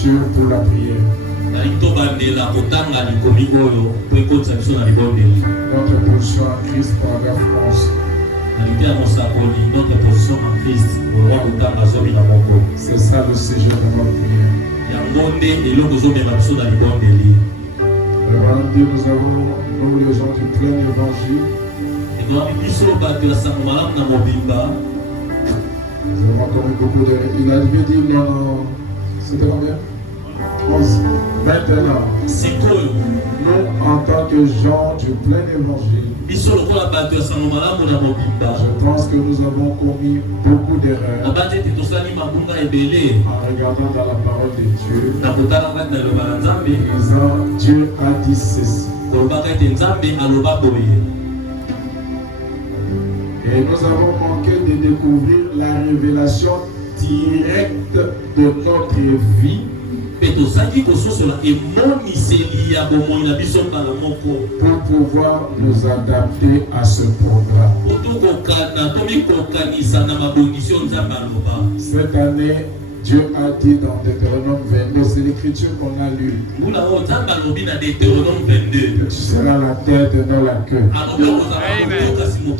Pour la prière. Notre position en Christ, paragraphe 11. C'est ça le sujet de notre prière. Nous avons, nous les gens du plein évangile, nous avons encore beaucoup de... Il a dit non, c'était combien? 11, 21 ans. Nous, en tant que gens du plein évangile, je pense que nous avons commis beaucoup d'erreurs en regardant dans la parole de Dieu, disant Dieu a dit ceci. Et nous avons manqué de découvrir la révélation directe de notre vie pour pouvoir nous adapter à ce programme. Cette année, Dieu a dit dans Deutéronome 22, c'est l'écriture qu'on a lue, que tu seras la tête et non la queue.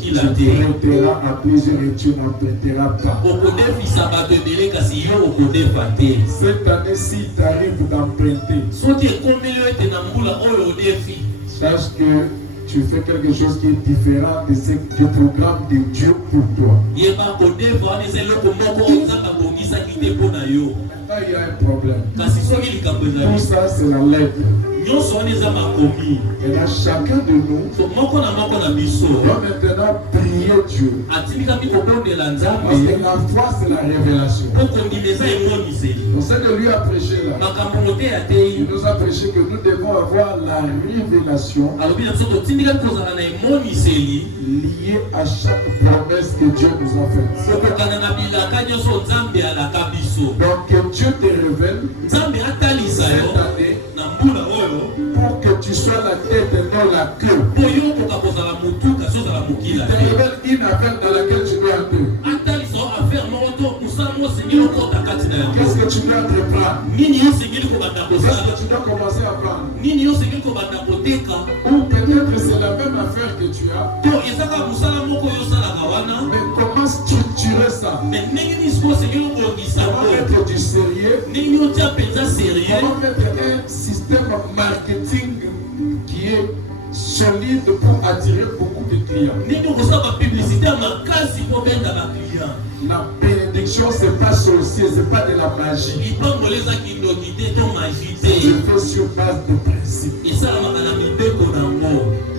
Tu prêteras à plusieurs et tu n'en prêteras pas. Cette année, si tu arrives d'emprunter, sache que tu fais quelque chose qui est différent du programme de Dieu pour toi. Maintenant, il y a un problème. Tout ça, c'est la lettre. Et là, chacun de nous doit maintenant prier Dieu. Parce que la foi, c'est la révélation. On sait que lui a prêché là. Il nous a prêché que nous devons avoir la révélation liée à chaque promesse que Dieu nous a faite. Donc que Dieu te révèle cette année pour que tu sois la tête et non la queue. Il te révèle une affaire dans laquelle tu dois entrer. Qu'est-ce que tu dois entreprendre? Qu'est-ce que tu dois commencer à prendre? Ou peut-être c'est la même affaire que tu as, mais comment structurer ça? Comment mettre du sérieux? Comment mettre un système marketing qui est solide pour attirer beaucoup de clients? La bénédiction, c'est pas sorcier, c'est pas de la magie. C'est fait sur base de principes.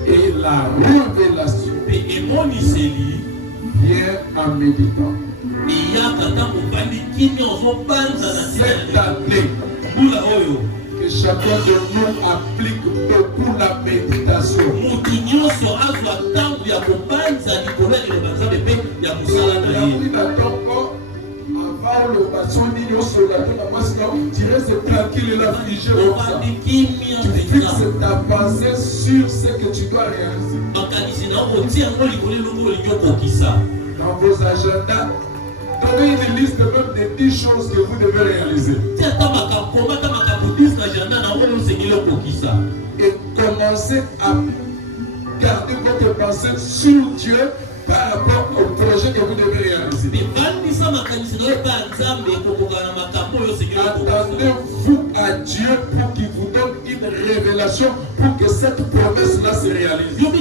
Et la révélation vient en méditant. Cette année, que chacun de nous applique beaucoup la méditation. Tu restes tranquille et l'affligé comme ça. Tu fixes ta pensée sur ce que tu dois réaliser. Dans vos agendas, donnez une liste même de 10 choses que vous devez réaliser. Et commencez à garder votre pensée sur Dieu par rapport au projet que vous devez réaliser. Attendez-vous à Dieu pour qu'il vous donne une révélation pour que cette promesse-là se réalise. Je vous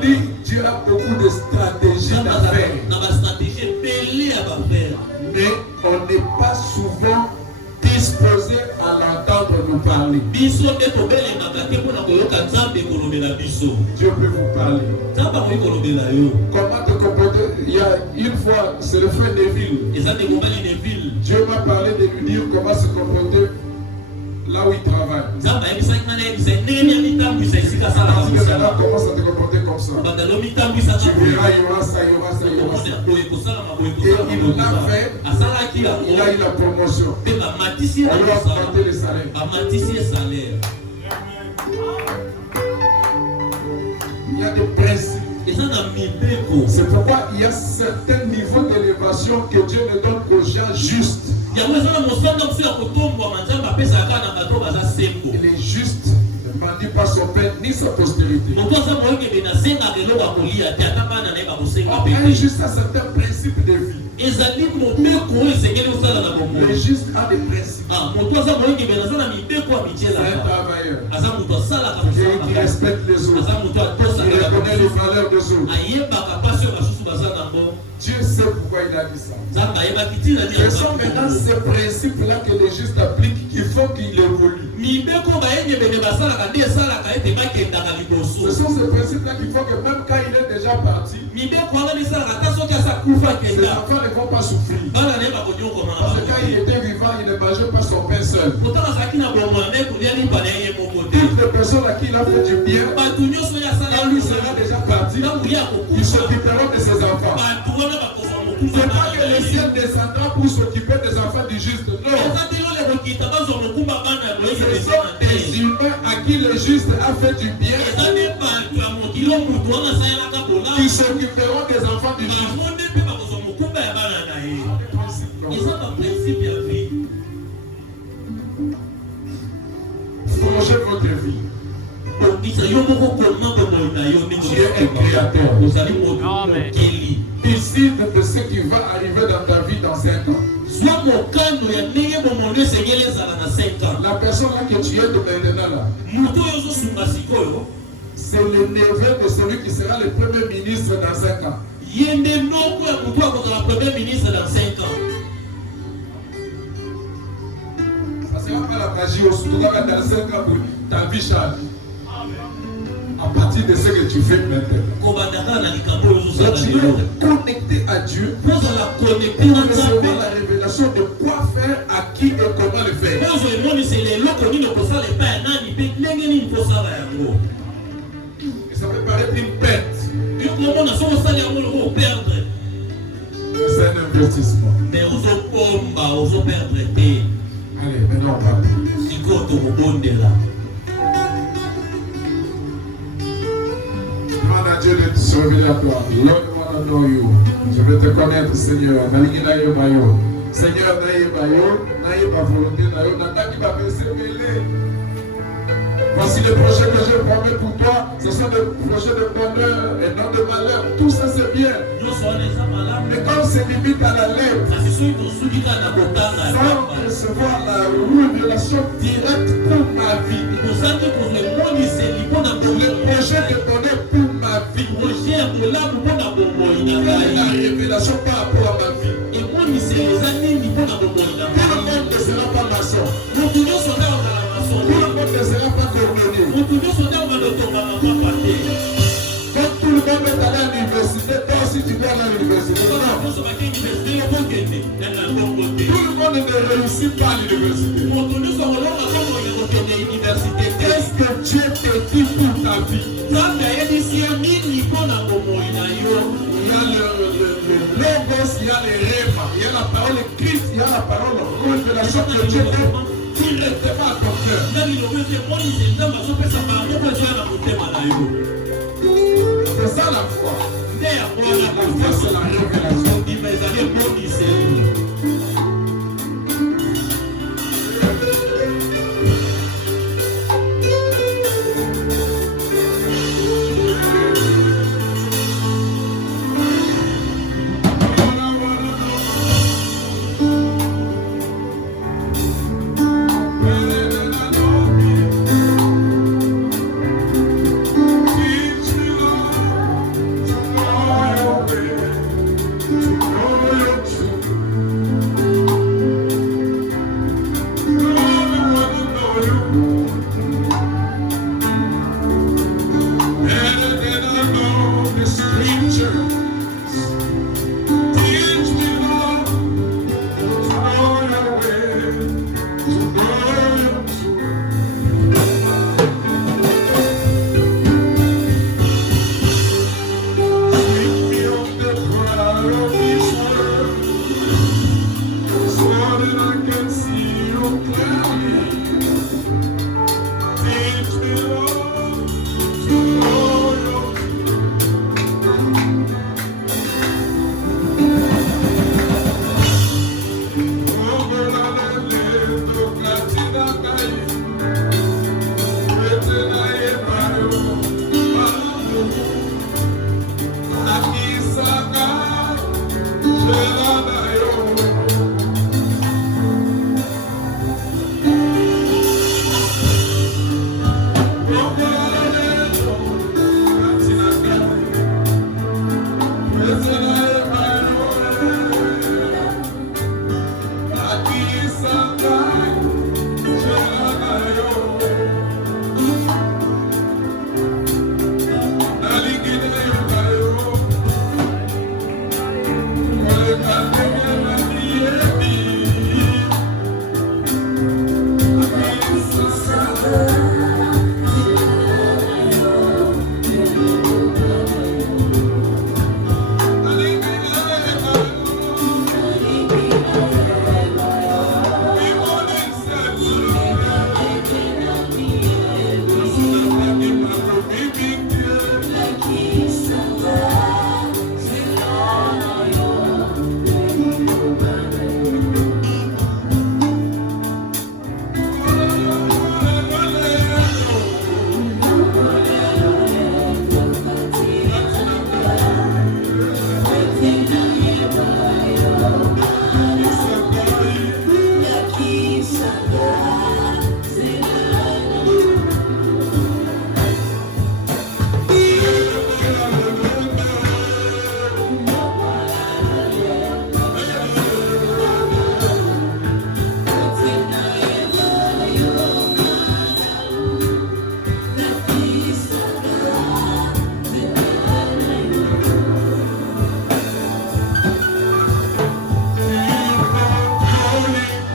dis, Dieu a beaucoup de stratégies d'affaires. Mais on n'est pas souvent disposé à l'entendre nous parler. Dieu peut vous parler. Comment te comporter? Il y a une fois, c'est le frère Neville. Dieu m'a parlé de lui dire comment se comporter là où il travaille. Comment ça te comporter comme ça? Tu verras, il y aura ça, il y aura ça, il y aura ça. Et il l'a fait, il a eu la promotion. On lui a augmenté le salaire. Il y a des principes. C'est pourquoi il y a certains niveaux d'élévation que Dieu ne donne qu'aux gens justes. Il est juste, ne mendie pas son pain ni sa postérité. Un juste a certains principes de vie. Le juste a des principes. C'est un travailleur qui respecte les autres, qui reconnaît les valeurs des autres. Dieu sait pourquoi il a dit ça. Ce sont maintenant ces principes-là que les justes appliquent qui font qu'il évolue. Ce sont ces principes-là qui font que même quand il est déjà parti, ses enfants ne vont pas souffrir. Parce que quand il était vivant, il ne mangeait pas son pain seul. Toutes les personnes à qui il a fait du bien, quand lui sera déjà parti, ils s'occuperont de ses enfants. C'est pas que le ciel descendra pour s'occuper des enfants du juste. Non. Ce sont des humains à qui le juste a fait du bien qui s'occuperont des enfants du juste. Forgez votre vie. Dieu est créateur. Décide de ce qui va arriver dans ta vie dans 5 ans. La personne là que tu es de maintenant là, c'est le neveu de celui qui sera le premier ministre dans 5 ans. Ça sera pas la magie, surtout dans 5 ans, ta vie change. À partir de ce que tu fais maintenant. Donc tu es connecté à Dieu pour recevoir la révélation de quoi faire, à qui et comment le faire. Et ça peut paraître une perte. C'est un investissement. Allez, maintenant on va prier. Demande à Dieu de se révéler à toi. Lord, I want to know you. Je veux te connaître, Seigneur. Seigneur, n'ayez pas volonté, voici les projets que je promets pour toi. Ce sont des projets de bonheur et non de malheur. Tout ça c'est bien. Mais comme c'est limite à la lèvre, sans recevoir la révélation directe pour ma vie, le projet de bonheur pour ma vie, la révélation par rapport à ma vie. Tout le monde ne sera pas maçon. Tout le monde ne sera pas cordonnier. Quand tout le monde est allé à l'université, toi aussi tu dois aller à l'université. Tout le monde ne réussit pas à l'université. Qu'est-ce que Dieu te dit pour ta vie? Il y a le logos, il y a les rêves, il y a la parole écrite, il y a la parole révélation que Dieu donne directement à ton cœur. C'est ça la foi. La foi, c'est la révélation.